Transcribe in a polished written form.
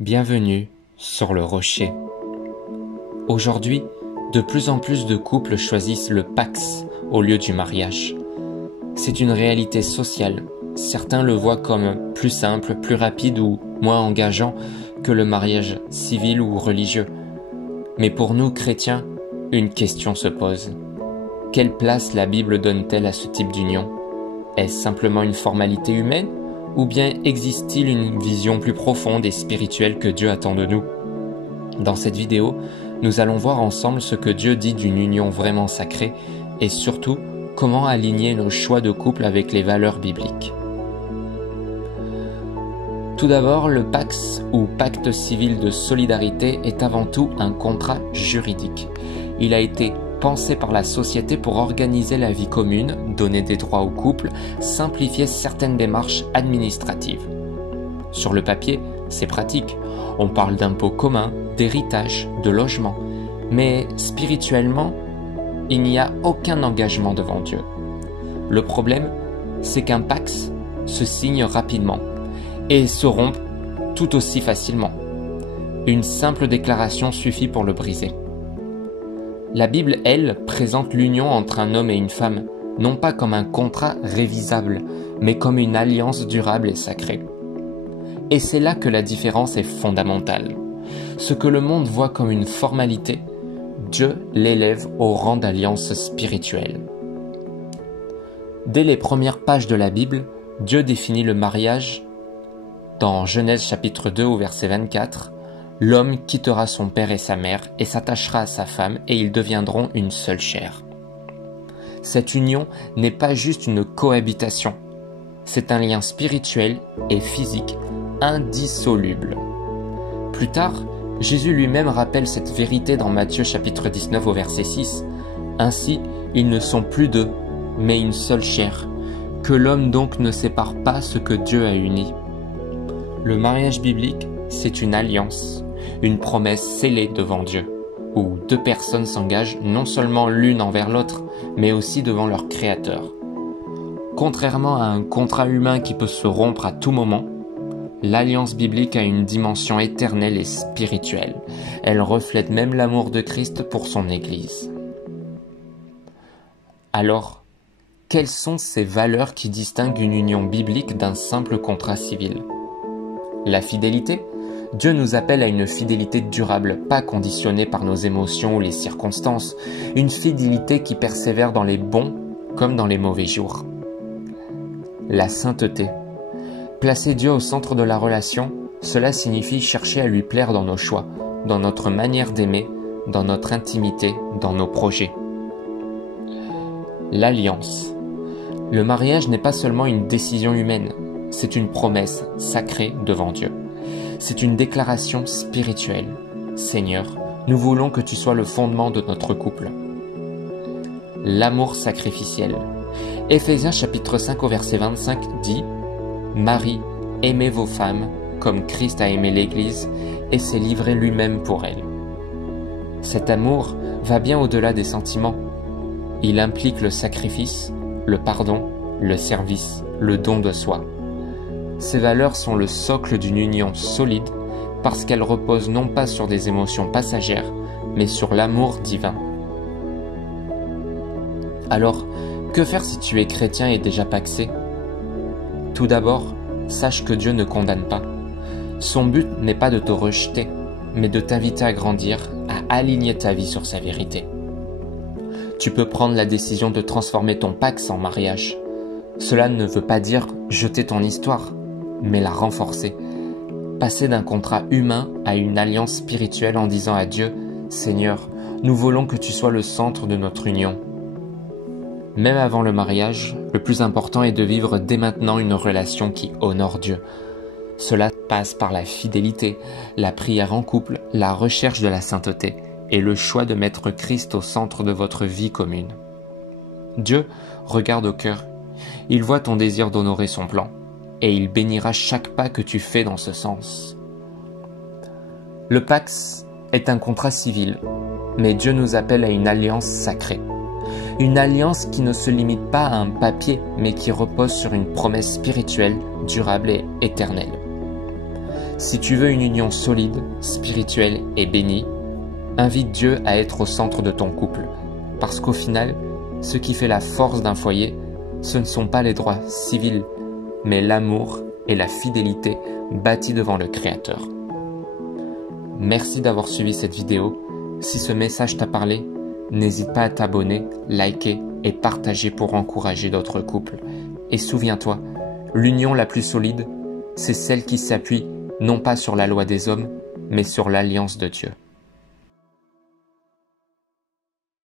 Bienvenue sur le rocher. Aujourd'hui, de plus en plus de couples choisissent le Pacs au lieu du mariage. C'est une réalité sociale. Certains le voient comme plus simple, plus rapide ou moins engageant que le mariage civil ou religieux. Mais pour nous, chrétiens, une question se pose. Quelle place la Bible donne-t-elle à ce type d'union ? Est-ce simplement une formalité humaine ? Ou bien existe-t-il une vision plus profonde et spirituelle que Dieu attend de nous ? Dans cette vidéo, nous allons voir ensemble ce que Dieu dit d'une union vraiment sacrée et surtout comment aligner nos choix de couple avec les valeurs bibliques. Tout d'abord, le Pacs ou pacte civil de solidarité est avant tout un contrat juridique. Il a été pensé par la société pour organiser la vie commune, donner des droits aux couples, simplifier certaines démarches administratives. Sur le papier, c'est pratique. On parle d'impôts communs, d'héritage, de logement. Mais spirituellement, il n'y a aucun engagement devant Dieu. Le problème, c'est qu'un Pacs se signe rapidement et se rompt tout aussi facilement. Une simple déclaration suffit pour le briser. La Bible, elle, présente l'union entre un homme et une femme, non pas comme un contrat révisable, mais comme une alliance durable et sacrée. Et c'est là que la différence est fondamentale. Ce que le monde voit comme une formalité, Dieu l'élève au rang d'alliance spirituelle. Dès les premières pages de la Bible, Dieu définit le mariage dans Genèse chapitre 2 au verset 24. L'homme quittera son père et sa mère et s'attachera à sa femme et ils deviendront une seule chair. Cette union n'est pas juste une cohabitation, c'est un lien spirituel et physique indissoluble. Plus tard, Jésus lui-même rappelle cette vérité dans Matthieu chapitre 19 au verset 6. Ainsi, ils ne sont plus deux, mais une seule chair. Que l'homme donc ne sépare pas ce que Dieu a uni. Le mariage biblique, c'est une alliance, une promesse scellée devant Dieu, où deux personnes s'engagent non seulement l'une envers l'autre, mais aussi devant leur Créateur. Contrairement à un contrat humain qui peut se rompre à tout moment, l'alliance biblique a une dimension éternelle et spirituelle. Elle reflète même l'amour de Christ pour son Église. Alors, quelles sont ces valeurs qui distinguent une union biblique d'un simple contrat civil ? La fidélité ? Dieu nous appelle à une fidélité durable, pas conditionnée par nos émotions ou les circonstances, une fidélité qui persévère dans les bons comme dans les mauvais jours. La sainteté. Placer Dieu au centre de la relation, cela signifie chercher à lui plaire dans nos choix, dans notre manière d'aimer, dans notre intimité, dans nos projets. L'alliance. Le mariage n'est pas seulement une décision humaine, c'est une promesse sacrée devant Dieu. C'est une déclaration spirituelle. Seigneur, nous voulons que tu sois le fondement de notre couple. L'amour sacrificiel. Éphésiens chapitre 5 au verset 25 dit « Marie, aimez vos femmes comme Christ a aimé l'Église et s'est livré lui-même pour elle. » Cet amour va bien au-delà des sentiments. Il implique le sacrifice, le pardon, le service, le don de soi. Ces valeurs sont le socle d'une union solide parce qu'elles reposent non pas sur des émotions passagères, mais sur l'amour divin. Alors, que faire si tu es chrétien et déjà pacsé ? Tout d'abord, sache que Dieu ne condamne pas. Son but n'est pas de te rejeter, mais de t'inviter à grandir, à aligner ta vie sur sa vérité. Tu peux prendre la décision de transformer ton Pacs en mariage. Cela ne veut pas dire jeter ton histoire, mais la renforcer. Passer d'un contrat humain à une alliance spirituelle en disant à Dieu « Seigneur, nous voulons que tu sois le centre de notre union. » Même avant le mariage, le plus important est de vivre dès maintenant une relation qui honore Dieu. Cela passe par la fidélité, la prière en couple, la recherche de la sainteté et le choix de mettre Christ au centre de votre vie commune. Dieu regarde au cœur. Il voit ton désir d'honorer son plan. Et il bénira chaque pas que tu fais dans ce sens. Le Pacs est un contrat civil, mais Dieu nous appelle à une alliance sacrée. Une alliance qui ne se limite pas à un papier, mais qui repose sur une promesse spirituelle, durable et éternelle. Si tu veux une union solide, spirituelle et bénie, invite Dieu à être au centre de ton couple. Parce qu'au final, ce qui fait la force d'un foyer, ce ne sont pas les droits civils, mais l'amour et la fidélité bâtis devant le Créateur. Merci d'avoir suivi cette vidéo. Si ce message t'a parlé, n'hésite pas à t'abonner, liker et partager pour encourager d'autres couples. Et souviens-toi, l'union la plus solide, c'est celle qui s'appuie non pas sur la loi des hommes, mais sur l'alliance de Dieu.